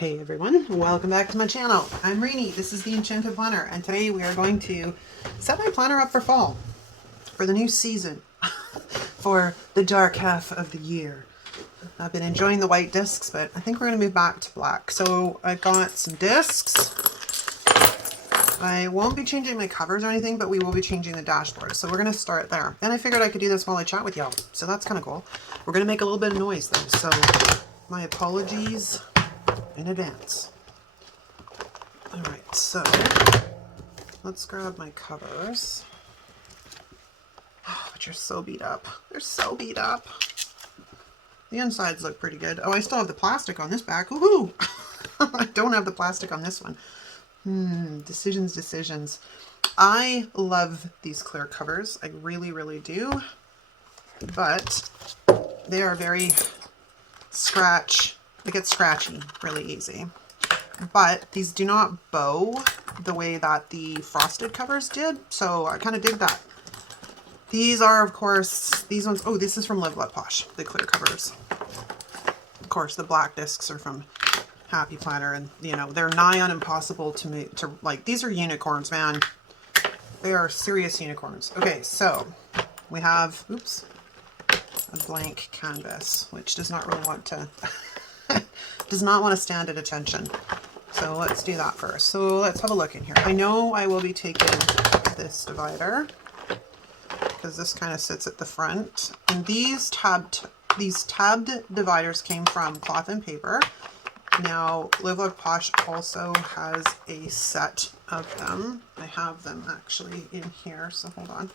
Hey everyone, welcome back to my channel. I'm Rainy, this is the Enchanted Planner, and today we are going to set my planner up for fall, for the new season, for the dark half of the year. I've been enjoying the white discs, but I think we're going to move back to black. So I got some discs. I won't be changing my covers or anything, but we will be changing the dashboard. So we're going to start there. And I figured I could do this while I chat with y'all. So that's kind of cool. We're going to make a little bit of noise though. So my apologies in advance. All right, so let's grab my covers. Oh, but you're so beat up. They're so beat up. The insides look pretty good. Oh, I still have the plastic on this back. Woohoo! I don't have the plastic on this one. Decisions. I love these clear covers. I really, really do. But they are very they get scratchy really easy. But these do not bow the way that the frosted covers did. So I kind of dig that. These are, of course, these ones. Oh, this is from Posh, the clear covers. Of course, the black discs are from Happy Planner, and you know, they're nigh on impossible to make, like, these are unicorns, man. They are serious unicorns. Okay, so we have, oops, a blank canvas, which does not really want to, does not want to stand at attention. So let's do that first. So let's have a look in here. I know I will be taking this divider because this kind of sits at the front. And these tabbed dividers came from Cloth and Paper. Now, Posh also has a set of them. I have them actually in here, so hold on.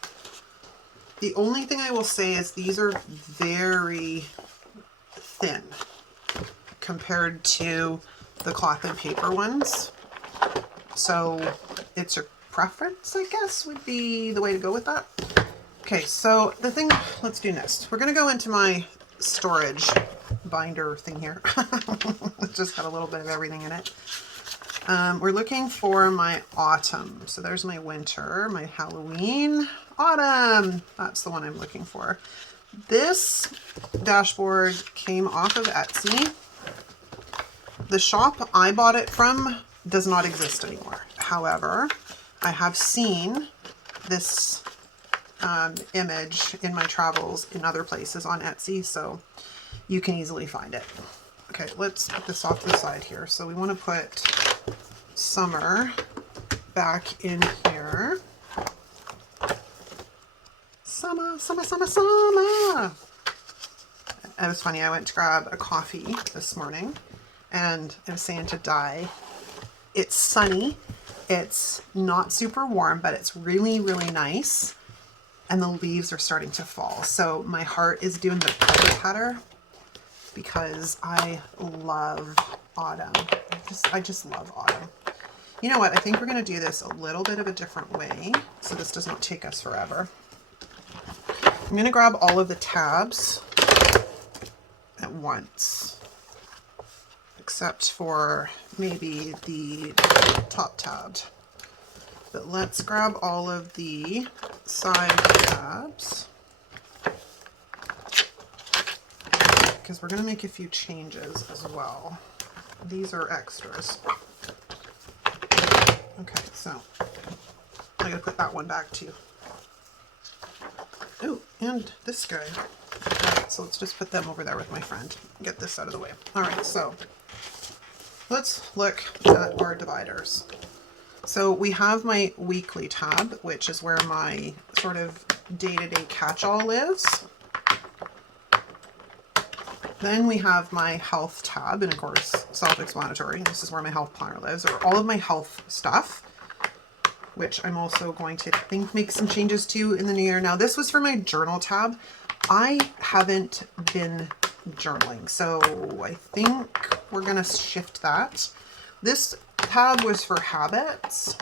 The only thing I will say is these are very thin compared to the Cloth and Paper ones. So it's your preference, I guess, would be the way to go with that. Okay, so the thing, let's do next. We're going to go into my storage binder thing here. It's just got a little bit of everything in it. We're looking for my autumn. So there's my winter, my Halloween, autumn. That's the one I'm looking for. This dashboard came off of Etsy. The shop I bought it from does not exist anymore. However, I have seen this image in my travels in other places on Etsy, so you can easily find it. Okay, let's put this off to the side here. So we want to put summer back in here. Summer. It was funny, I went to grab a coffee this morning and I was saying to Di, it's sunny, it's not super warm, but it's really, really nice. And the leaves are starting to fall. So my heart is doing the pitter-patter because I love autumn. I just love autumn. You know what? I think we're going to do this a little bit of a different way so this does not take us forever. I'm going to grab all of the tabs at once, except for maybe the top tab. But let's grab all of the side tabs because we're going to make a few changes as well. These are extras. Okay, so I gotta put that one back too. Oh, and this guy. Alright, so let's just put them over there with my friend. Get this out of the way. Alright, so let's look at our dividers. So we have my weekly tab, which is where my sort of day-to-day catch-all lives. Then we have my health tab, and of course, self-explanatory. This is where my health planner lives, or all of my health stuff, which I'm also going to make some changes to in the new year. Now, this was for my journal tab. I haven't been journaling, so I think we're going to shift that. This tab was for habits.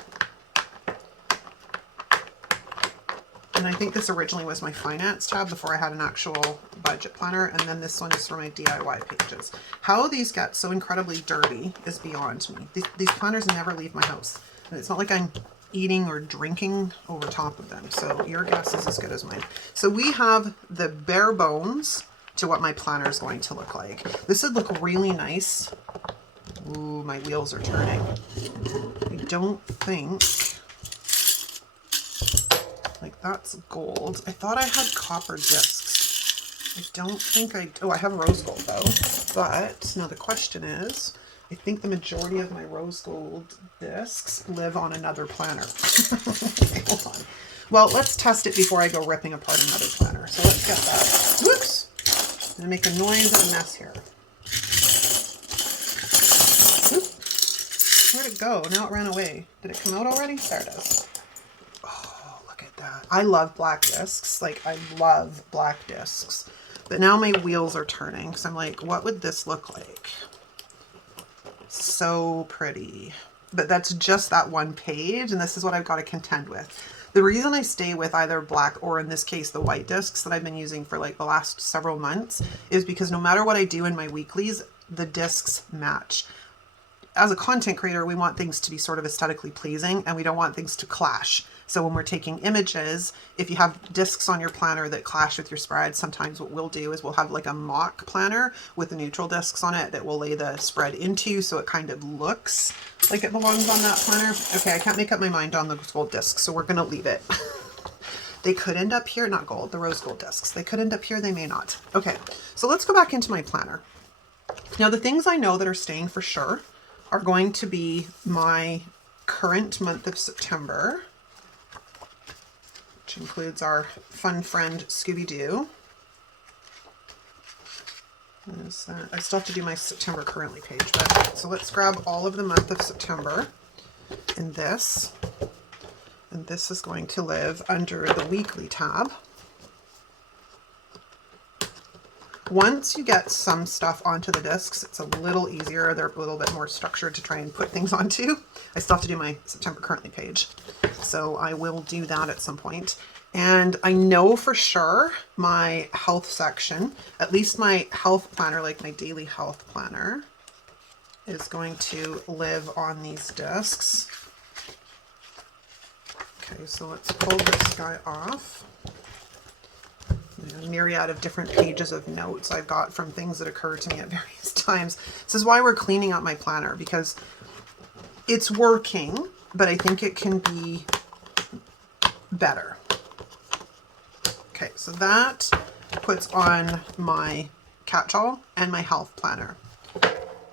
And I think this originally was my finance tab before I had an actual budget planner. And then this one is for my DIY pages. How these get so incredibly dirty is beyond me. These planners never leave my house. And it's not like I'm eating or drinking over top of them. So your guess is as good as mine. So we have the bare bones to what my planner is going to look like. This would look really nice Ooh, my wheels are turning. I don't think, like that's gold. I thought I had copper discs. I don't think oh, I have rose gold though. But now the question is, I think the majority of my rose gold discs live on another planner. Okay, hold on. Well, let's test it before I go ripping apart another planner. So let's get that. Whoops! I'm gonna make a noise and a mess here. Oop. Where'd it go? Now it ran away. Did it come out already? There it is. Oh, look at that. I love black discs. Like, I love black discs. But now my wheels are turning. So I'm like, what would this look like? So pretty. But that's just that one page, and this is what I've got to contend with. The reason I stay with either black or in this case the white discs that I've been using for like the last several months is because no matter what I do in my weeklies, the discs match. As a content creator, we want things to be sort of aesthetically pleasing and we don't want things to clash. So when we're taking images, if you have discs on your planner that clash with your spread, sometimes what we'll do is we'll have like a mock planner with the neutral discs on it that we'll lay the spread into so it kind of looks like it belongs on that planner. Okay, I can't make up my mind on the gold discs, so we're gonna leave it. They could end up here, not gold, the rose gold discs. They could end up here, they may not. Okay, so let's go back into my planner. Now the things I know that are staying for sure are going to be my current month of September, which includes our fun friend Scooby-Doo. What is that? I still have to do my September currently page, but so let's grab all of the month of September in this, and this is going to live under the weekly tab. Once you get some stuff onto the discs, it's a little easier. They're a little bit more structured to try and put things onto. I still have to do my September currently page, so I will do that at some point. And I know for sure my health section, at least my health planner, like my daily health planner, is going to live on these discs. Okay, so let's pull this guy off. A myriad of different pages of notes I've got from things that occur to me at various times. This is why we're cleaning up my planner, because it's working, but I think it can be better. Okay, so that puts on my catch-all and my health planner.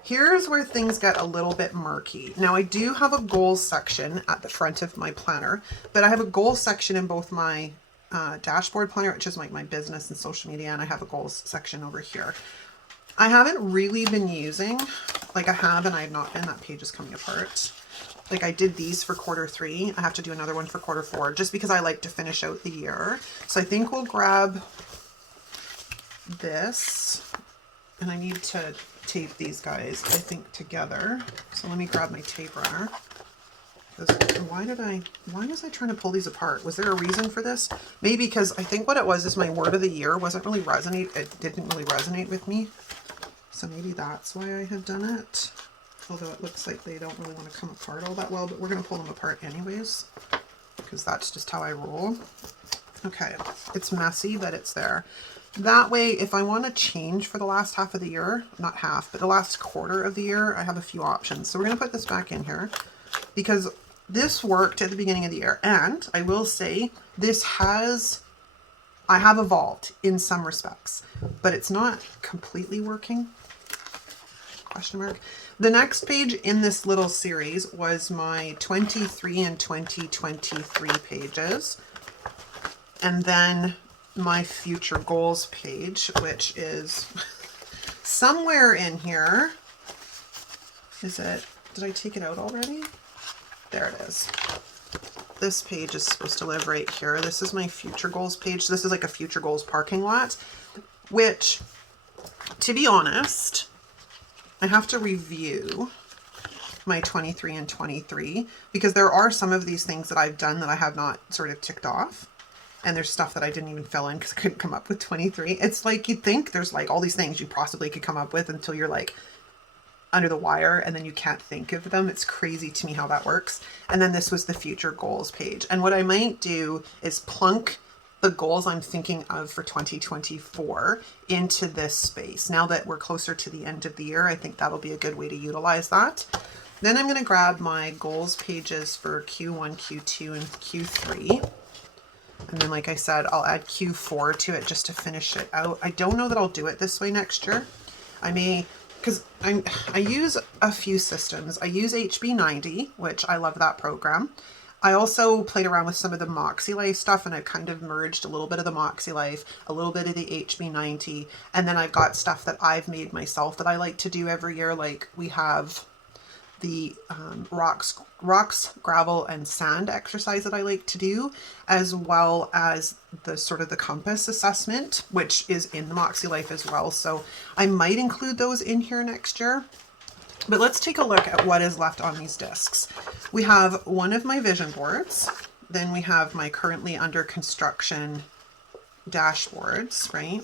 Here's where things get a little bit murky. Now I do have a goals section at the front of my planner, but I have a goals section in both my dashboard planner, which is like my business and social media, and I have a goals section over here. I haven't really been using, like I have and I have not been, that page is coming apart. Like I did these for quarter 3. I have to do another one for quarter 4 just because I like to finish out the year. So I think we'll grab this, and I need to tape these guys, I think, together. So let me grab my tape runner. Why was I trying to pull these apart? Was there a reason for this? Maybe because I think what it was is my word of the year wasn't really it didn't really resonate with me. So maybe that's why I had done it. Although it looks like they don't really want to come apart all that well, but we're going to pull them apart anyways, because that's just how I roll. Okay, it's messy, but it's there. That way, if I want to change for the last half of the year, not half, but the last quarter of the year, I have a few options. So we're going to put this back in here because this worked at the beginning of the year. And I will say I have evolved in some respects, but it's not completely working. Question mark. The next page in this little series was my 23 and 2023 pages. And then my future goals page, which is somewhere in here. Is it? Did I take it out already? There it is. This page is supposed to live right here. This is my future goals page. This is like a future goals parking lot, which, to be honest, I have to review my 23 and 23 because there are some of these things that I've done that I have not sort of ticked off. And there's stuff that I didn't even fill in because I couldn't come up with 23. It's like you'd think there's like all these things you possibly could come up with until you're like under the wire and then you can't think of them. It's crazy to me how that works. And then this was the future goals page. And what I might do is plunk the goals I'm thinking of for 2024 into this space. Now that we're closer to the end of the year, I think that'll be a good way to utilize that. Then I'm going to grab my goals pages for Q1, Q2, and Q3. And then, like I said, I'll add Q4 to it just to finish it out. I don't know that I'll do it this way next year. I may, because I use a few systems. I use HB90, which I love that program. I also played around with some of the Moxie Life stuff, and I've kind of merged a little bit of the Moxie Life, a little bit of the HB90, and then I've got stuff that I've made myself that I like to do every year. Like we have the rocks, gravel, and sand exercise that I like to do, as well as the sort of the compass assessment, which is in the Moxie Life as well. So I might include those in here next year. But let's take a look at what is left on these discs. We have one of my vision boards. Then we have my currently under construction dashboards, right?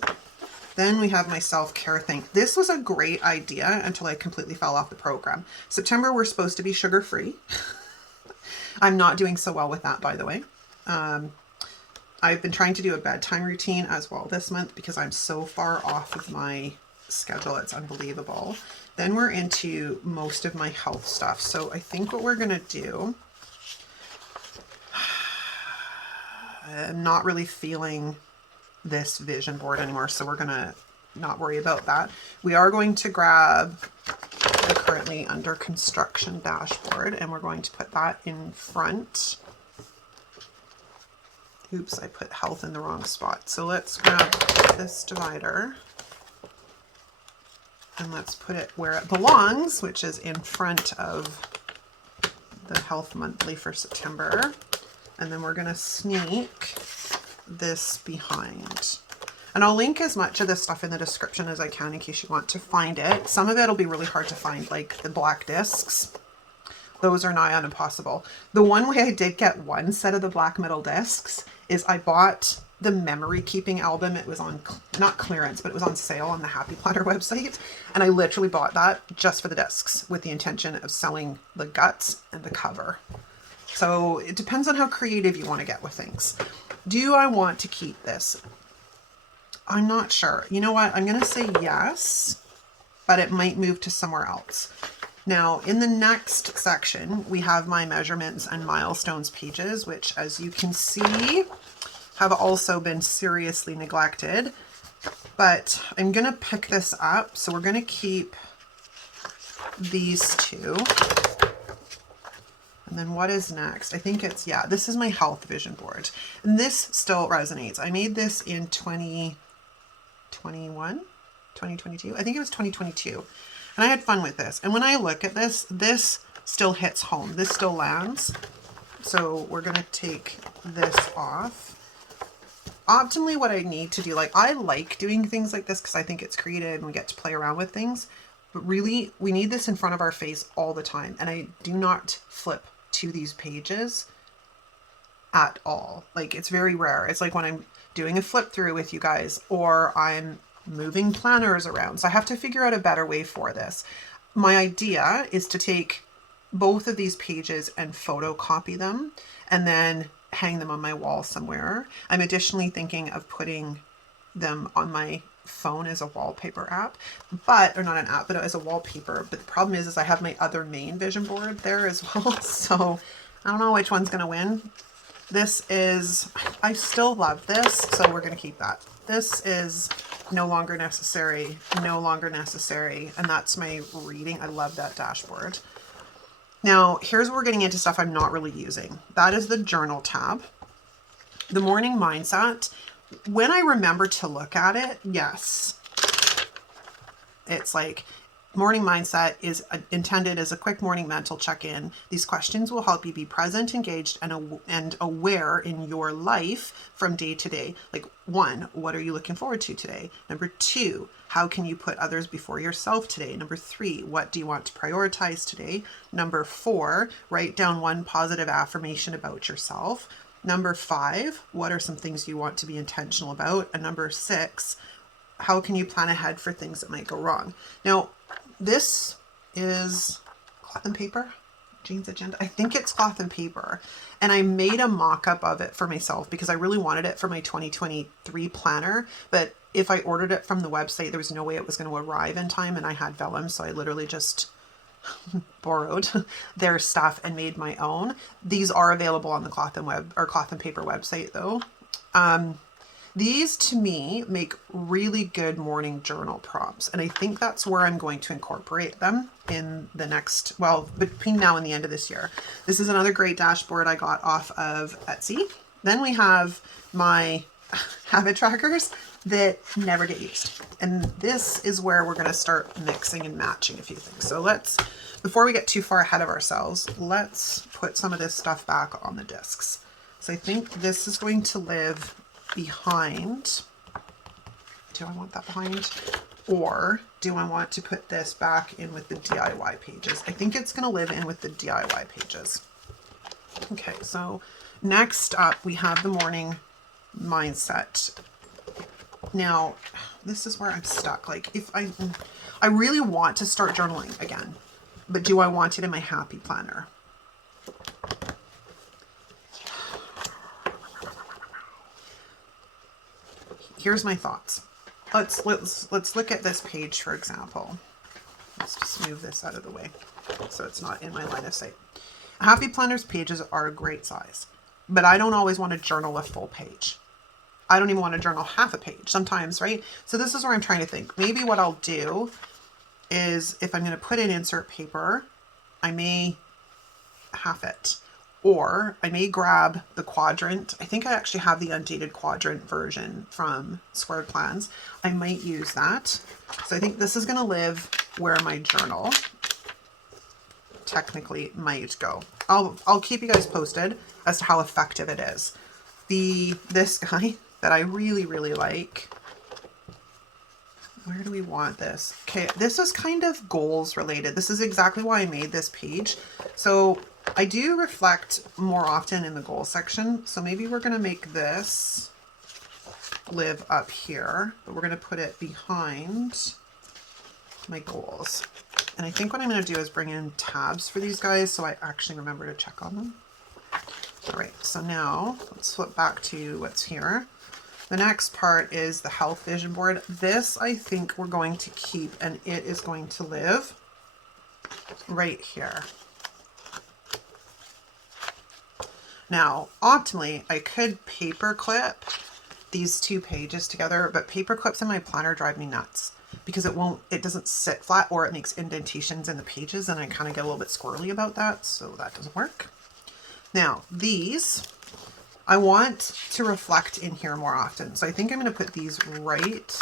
Then we have my self-care thing. This was a great idea until I completely fell off the program. September, we're supposed to be sugar-free. I'm not doing so well with that, by the way. I've been trying to do a bedtime routine as well this month because I'm so far off of my schedule. It's unbelievable. Then we're into most of my health stuff. So I think what we're going to do, I'm not really feeling this vision board anymore, so we're gonna not worry about that. We are going to grab the currently under construction dashboard, and we're going to put that in front. Oops, I put health in the wrong spot. So let's grab this divider and let's put it where it belongs, which is in front of the health monthly for September. And then we're gonna sneak this behind. And I'll link as much of this stuff in the description as I can in case you want to find it. Some of it will be really hard to find, like the black discs. Those are nigh on impossible. The one way I did get one set of the black metal discs is I bought the memory keeping album. It was on, not clearance, but it was on sale on the Happy Planner website. And I literally bought that just for the discs with the intention of selling the guts and the cover. So it depends on how creative you want to get with things. Do I want to keep this? I'm not sure. You know what? I'm going to say yes, but it might move to somewhere else. Now, in the next section, we have my measurements and milestones pages, which, as you can see, have also been seriously neglected. But I'm going to pick this up. So we're going to keep these two. And then what is next? I think it's, yeah, this is my health vision board. And this still resonates. I made this in 2021, 2022. I think it was 2022. And I had fun with this. And when I look at this, this still hits home. This still lands. So we're going to take this off. Optimally, what I need to do, like I like doing things like this because I think it's creative and we get to play around with things. But really, we need this in front of our face all the time. And I do not flip to these pages at all. Like it's very rare. It's like when I'm doing a flip through with you guys or I'm moving planners around. So I have to figure out a better way for this. My idea is to take both of these pages and photocopy them and then hang them on my wall somewhere. I'm additionally thinking of putting them on my phone as a wallpaper app, or not an app, but as a wallpaper. But the problem is I have my other main vision board there as well. So I don't know which one's going to win. This is, I still love this. So we're going to keep that. This is no longer necessary, no longer necessary. And that's my reading. I love that dashboard. Now here's where we're getting into stuff I'm not really using. That is the journal tab. The morning mindset. When I remember to look at it, yes, it's like morning mindset is intended as a quick morning mental check-in. These questions will help you be present, engaged, and aware in your life from day to day. Like 1, what are you looking forward to today? Number 2, how can you put others before yourself today? Number 3, what do you want to prioritize today? Number 4, write down 1 positive affirmation about yourself. Number 5, what are some things you want to be intentional about? And number 6, how can you plan ahead for things that might go wrong? Now, this is cloth and paper. Jane's agenda. I think it's cloth and paper. And I made a mock-up of it for myself because I really wanted it for my 2023 planner. But if I ordered it from the website, there was no way it was going to arrive in time, and I had vellum, so I literally just borrowed their stuff and made my own. These are available on the cloth and paper website though. These to me make really good morning journal prompts, and I think that's where I'm going to incorporate them in the next, well, between now and the end of this year. This is another great dashboard I got off of Etsy. Then we have my habit trackers that never get used. And this is where we're going to start mixing and matching a few things. So let's, before we get too far ahead of ourselves, let's put some of this stuff back on the discs. So I think this is going to live behind. Do I want that behind? Or do I want to put this back in with the DIY pages? I think it's going to live in with the DIY pages. Okay, so next up we have the morning mindset. Now, this is where I'm stuck. Like, if I really want to start journaling again, but do I want it in my happy planner? Here's my thoughts. Let's look at this page, for example. Let's just move this out of the way so it's not in my line of sight. Happy Planner's pages are a great size, but I don't always want to journal a full page. I don't even want to journal half a page sometimes, right? So this is where I'm trying to think. Maybe what I'll do is, if I'm going to put in insert paper, I may half it. Or I may grab the quadrant. I think I actually have the undated quadrant version from Squared Plans. I might use that. So I think this is going to live where my journal technically might go. I'll keep you guys posted as to how effective it is. This guy that I really, really like. Where do we want this? Okay, this is kind of goals related. This is exactly why I made this page. So I do reflect more often in the goals section. So maybe we're going to make this live up here, but we're going to put it behind my goals. And I think what I'm going to do is bring in tabs for these guys so I actually remember to check on them. All right, so now let's flip back to what's here. The next part is the health vision board. This I think we're going to keep, and it is going to live right here. Now, optimally, I could paper clip these two pages together, but paper clips in my planner drive me nuts because it doesn't sit flat, or it makes indentations in the pages, and I kind of get a little bit squirrely about that, so that doesn't work. Now, these I want to reflect in here more often. So I think I'm going to put these right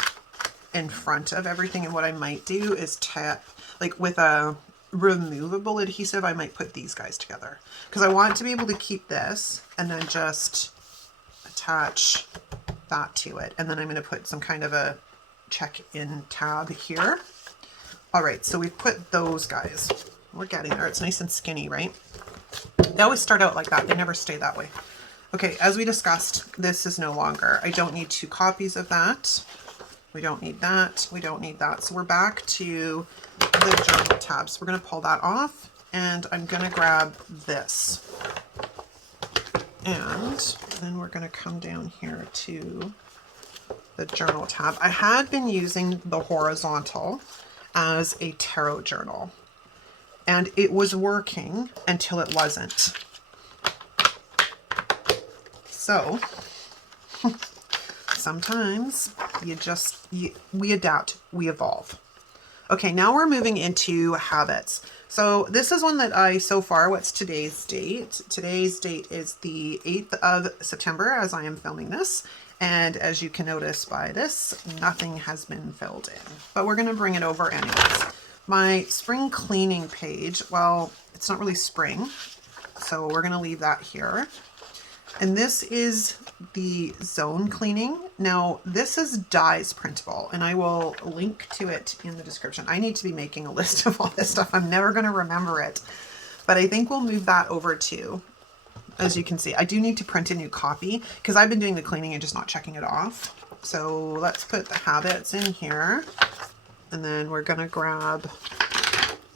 in front of everything. And what I might do is tap, like with a removable adhesive, I might put these guys together because I want to be able to keep this and then just attach that to it. And then I'm going to put some kind of a check-in tab here. All right, so we've put those guys. We're getting there. It's nice and skinny, right? They always start out like that. They never stay that way. Okay, as we discussed, this is no longer. I don't need 2 copies of that. We don't need that. We don't need that. So we're back to the journal tabs. We're going to pull that off, and I'm going to grab this. And then we're going to come down here to the journal tab. I had been using the horizontal as a tarot journal, and it was working until it wasn't. So sometimes we adapt, we evolve. Okay, now we're moving into habits. So this is one that so far, what's today's date? Today's date is the 8th of September as I am filming this. And as you can notice by this, nothing has been filled in, but we're going to bring it over anyways. My spring cleaning page, well, it's not really spring, so we're going to leave that here. And this is the zone cleaning. Now, this is dyes printable, and I will link to it in the description. I need to be making a list of all this stuff. I'm never going to remember it, but I think we'll move that over too. As you can see, I do need to print a new copy because I've been doing the cleaning and just not checking it off. So let's put the habits in here, and then we're going to grab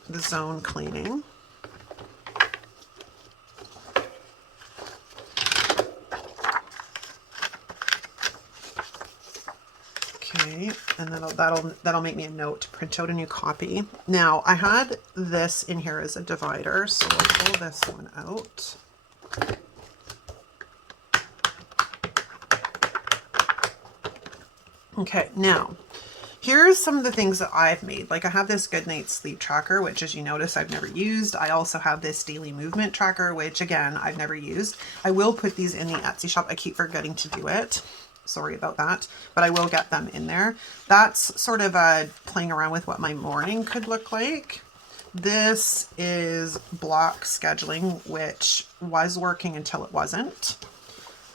the zone cleaning. right? And then that'll make me a note to print out a new copy. Now I had this in here as a divider, so we'll pull this one out. Okay, now here's some of the things that I've made. Like I have this good night's sleep tracker, which as you notice, I've never used. I also have this daily movement tracker, which again, I've never used. I will put these in the Etsy shop. I keep forgetting to do it. Sorry about that, but I will get them in there. That's sort of playing around with what my morning could look like. This is block scheduling, which was working until it wasn't.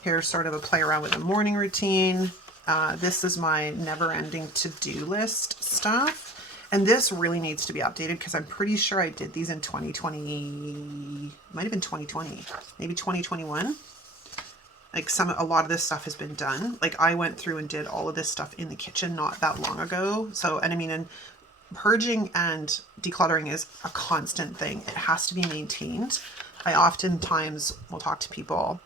Here's sort of a play around with the morning routine. This is my never-ending to-do list stuff. And this really needs to be updated because I'm pretty sure I did these in 2020, might have been 2020, maybe 2021. Like a lot of this stuff has been done. Like I went through and did all of this stuff in the kitchen not that long ago. So, and I mean, and purging and decluttering is a constant thing. It has to be maintained. I oftentimes will talk to people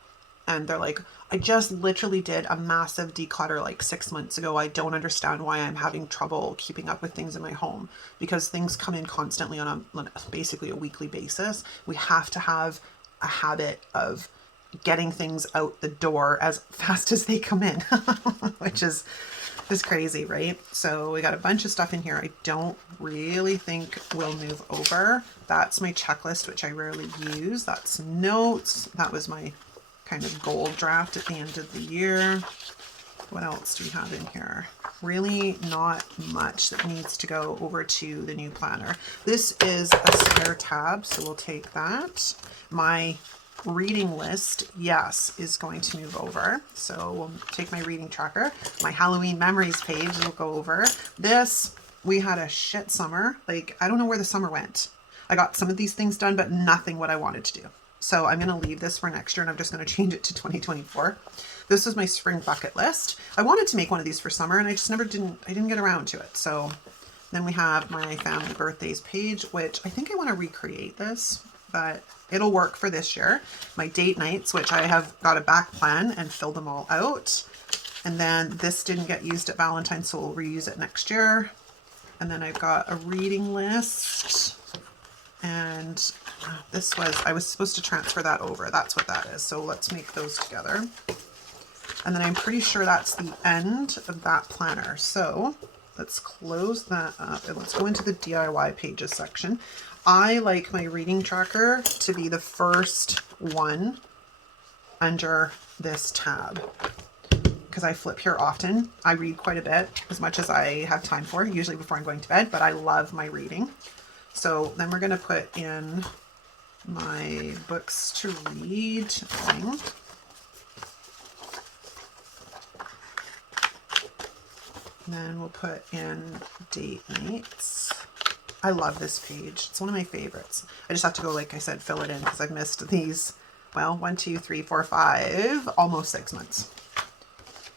and they're like, I just literally did a massive declutter like 6 months ago. I don't understand why I'm having trouble keeping up with things in my home, because things come in constantly on basically a weekly basis. We have to have a habit of getting things out the door as fast as they come in, which is crazy, right? So we got a bunch of stuff in here I don't really think will move over. That's my checklist, which I rarely use. That's notes. That was my kind of goal draft at the end of the year. What else do we have in here? Really not much that needs to go over to the new planner. This is a spare tab, so we'll take that. My reading list, yes, is going to move over. So we'll take my reading tracker. My Halloween memories page will go over. This, we had a shit summer. Like, I don't know where the summer went. I got some of these things done, but nothing what I wanted to do. So I'm going to leave this for next year and I'm just going to change it to 2024. This was my spring bucket list. I wanted to make one of these for summer and I just didn't get around to it. So then we have my family birthdays page, which I think I want to recreate this, but it'll work for this year. My date nights, which I have got a back plan and filled them all out. And then this didn't get used at Valentine's, so we'll reuse it next year. And then I've got a reading list. And this I was supposed to transfer that over. That's what that is. So let's make those together. And then I'm pretty sure that's the end of that planner. So let's close that up and let's go into the DIY pages section. I like my reading tracker to be the first one under this tab because I flip here often. I read quite a bit, as much as I have time for, usually before I'm going to bed, but I love my reading. So then we're going to put in my books to read thing. And then we'll put in date nights. I love this page. It's one of my favorites. I just have to go, like I said, fill it in because I've missed these, well, 1, 2, 3, 4, 5, almost 6 months.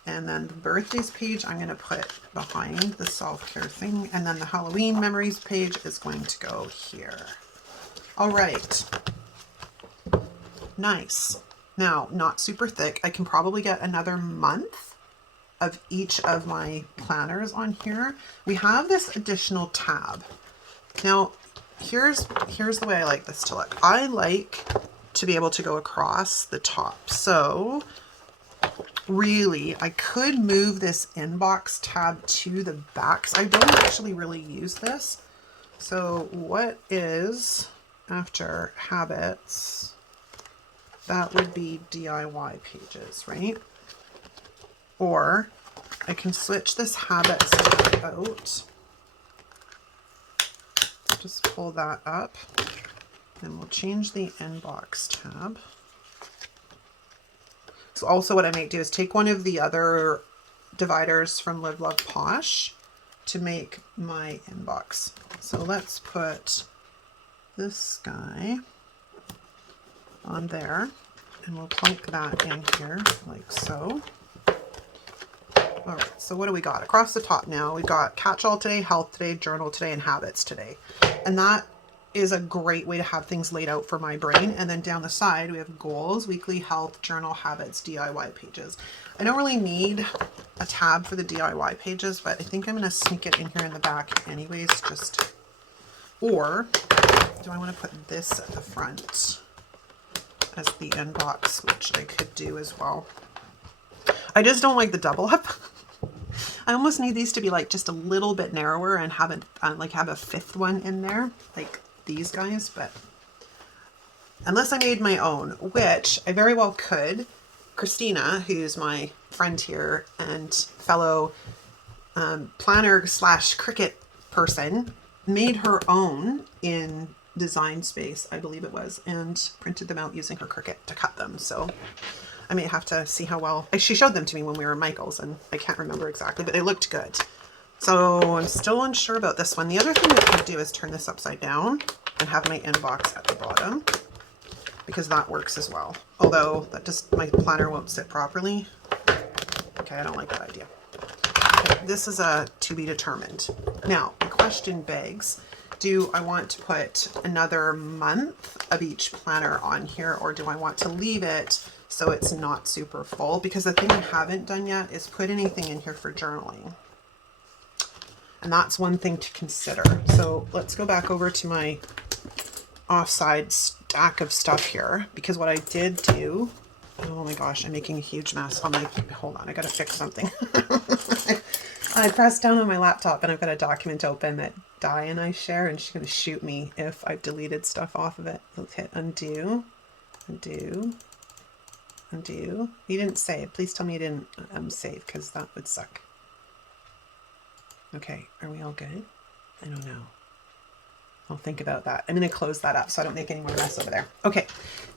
And then the birthdays page, I'm going to put behind the self-care thing. And then the Halloween memories page is going to go here. All right. Nice. Now, not super thick. I can probably get another month of each of my planners on here. We have this additional tab. Now, here's the way I like this to look. I like to be able to go across the top. So really, I could move this inbox tab to the back. I don't actually really use this. So what is after habits? That would be DIY pages, right? Or I can switch this habits out. Just pull that up and we'll change the inbox tab. So also what I might do is take one of the other dividers from Live Love Posh to make my inbox. So let's put this guy on there and we'll plunk that in here like so. All right, so what do we got? Across the top now, we've got catch-all today, health today, journal today, and habits today. And that is a great way to have things laid out for my brain. And then down the side, we have goals, weekly, health, journal, habits, DIY pages. I don't really need a tab for the DIY pages, but I think I'm going to sneak it in here in the back anyways, just, or do I want to put this at the front as the inbox, which I could do as well. I just don't like the double up. I almost need these to be like just a little bit narrower and have a fifth one in there, like these guys, but unless I made my own, which I very well could. Christina, who's my friend here and fellow planner slash Cricut person, made her own in Design Space, I believe it was, and printed them out using her Cricut to cut them. So I may have to see how well, she showed them to me when we were at Michael's and I can't remember exactly, but they looked good. So I'm still unsure about this one. The other thing that I could do is turn this upside down and have my inbox at the bottom, because that works as well. Although that just, my planner won't sit properly. Okay, I don't like that idea. Okay, this is a to be determined. Now, the question begs, do I want to put another month of each planner on here, or do I want to leave it so it's not super full? Because the thing I haven't done yet is put anything in here for journaling. And that's one thing to consider. So let's go back over to my offside stack of stuff here, because what I did do, oh my gosh, I'm making a huge mess on my, hold on, I gotta fix something. I pressed down on my laptop and I've got a document open that Di and I share, and she's gonna shoot me if I've deleted stuff off of it. Let's hit undo, undo, undo. You didn't save. Please tell me you didn't save, because that would suck. Okay, are we all good? I don't know. I'll think about that. I'm going to close that up so I don't make any more mess over there. Okay,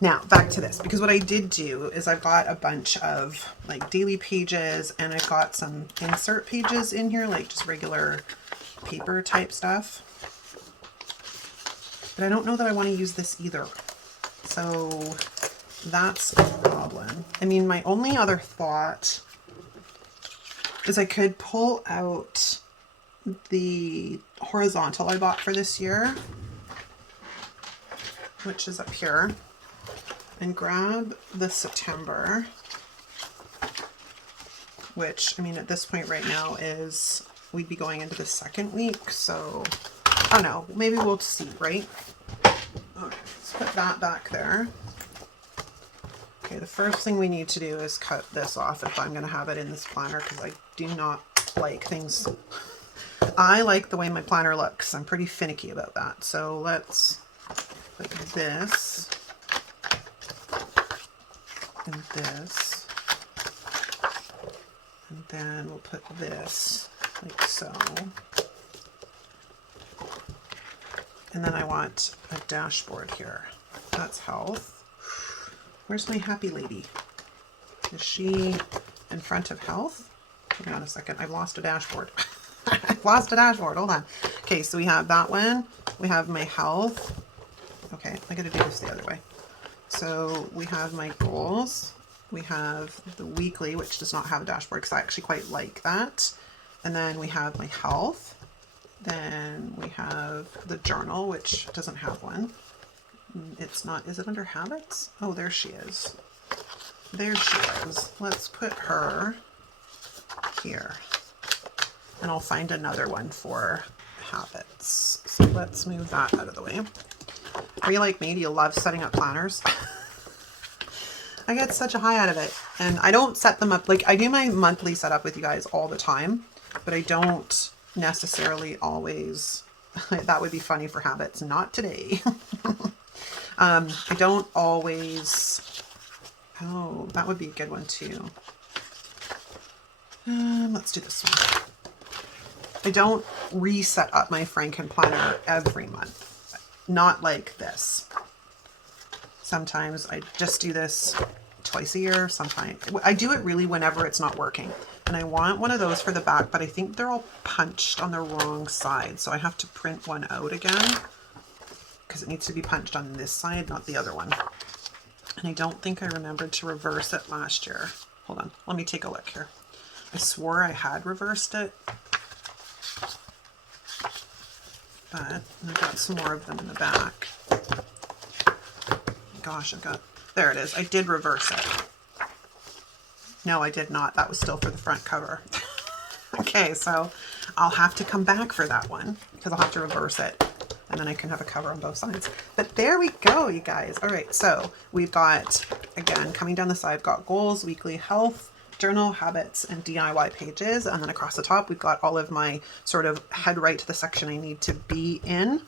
now back to this, because what I did do is I've got a bunch of like daily pages, and I've got some insert pages in here, like just regular paper type stuff. But I don't know that I want to use this either. So that's a problem. I mean, my only other thought is I could pull out the horizontal I bought for this year, which is up here, and grab the September, which, I mean, at this point right now is, we'd be going into the second week, so I don't know, maybe we'll see, right? Okay, let's put that back there. Okay, the first thing we need to do is cut this off if I'm going to have it in this planner, because I do not like things. I like the way my planner looks. I'm pretty finicky about that. So let's put this and this, and then we'll put this like so. And then I want a dashboard here. That's health. Where's my happy lady? Is she in front of health? Hold on a second. I've lost a dashboard. I've lost a dashboard. Hold on. Okay, so we have that one. We have my health. Okay, I gotta do this the other way. So we have my goals. We have the weekly, which does not have a dashboard because I actually quite like that. And then we have my health. Then we have the journal, which doesn't have one. It's not, is it under habits? Oh, there she is. There she is. Let's put her here. And I'll find another one for habits. So let's move that out of the way. Are you like me? Do you love setting up planners? I get such a high out of it. And I don't set them up, like I do my monthly setup with you guys all the time, but I don't necessarily always, that would be funny for habits, not today. I don't always, oh, that would be a good one too. Let's do this one. I don't reset up my Frankenplanner every month. Not like this. Sometimes I just do this twice a year. Sometimes I do it really whenever it's not working. And I want one of those for the back, but I think they're all punched on the wrong side. So I have to print one out again because it needs to be punched on this side, not the other one. And I don't think I remembered to reverse it last year. Hold on, let me take a look here. I swore I had reversed it. But I've got some more of them in the back. Gosh, there it is. I did reverse it. No, I did not. That was still for the front cover. Okay, so I'll have to come back for that one because I'll have to reverse it and then I can have a cover on both sides. But there we go, you guys. All right, so we've got, again, coming down the side, got goals, weekly health, journal, habits, and DIY pages. And then across the top, we've got all of my sort of head right to the section I need to be in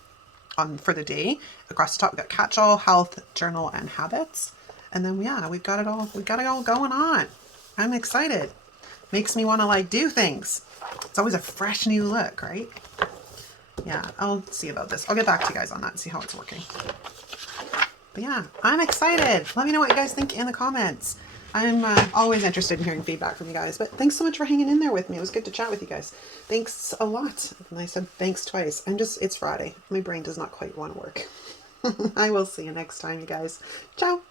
for the day. Across the top, we've got catch-all, health, journal, and habits. And then, yeah, we've got it all going on. I'm excited. Makes me want to like do things. It's always a fresh new look, right? Yeah, I'll see about this. I'll get back to you guys on that and see how it's working. But yeah, I'm excited. Let me know what you guys think in the comments. I'm always interested in hearing feedback from you guys, but thanks so much for hanging in there with me. It was good to chat with you guys. Thanks a lot. And I said thanks twice. It's Friday. My brain does not quite want to work. I will see you next time, you guys. Ciao.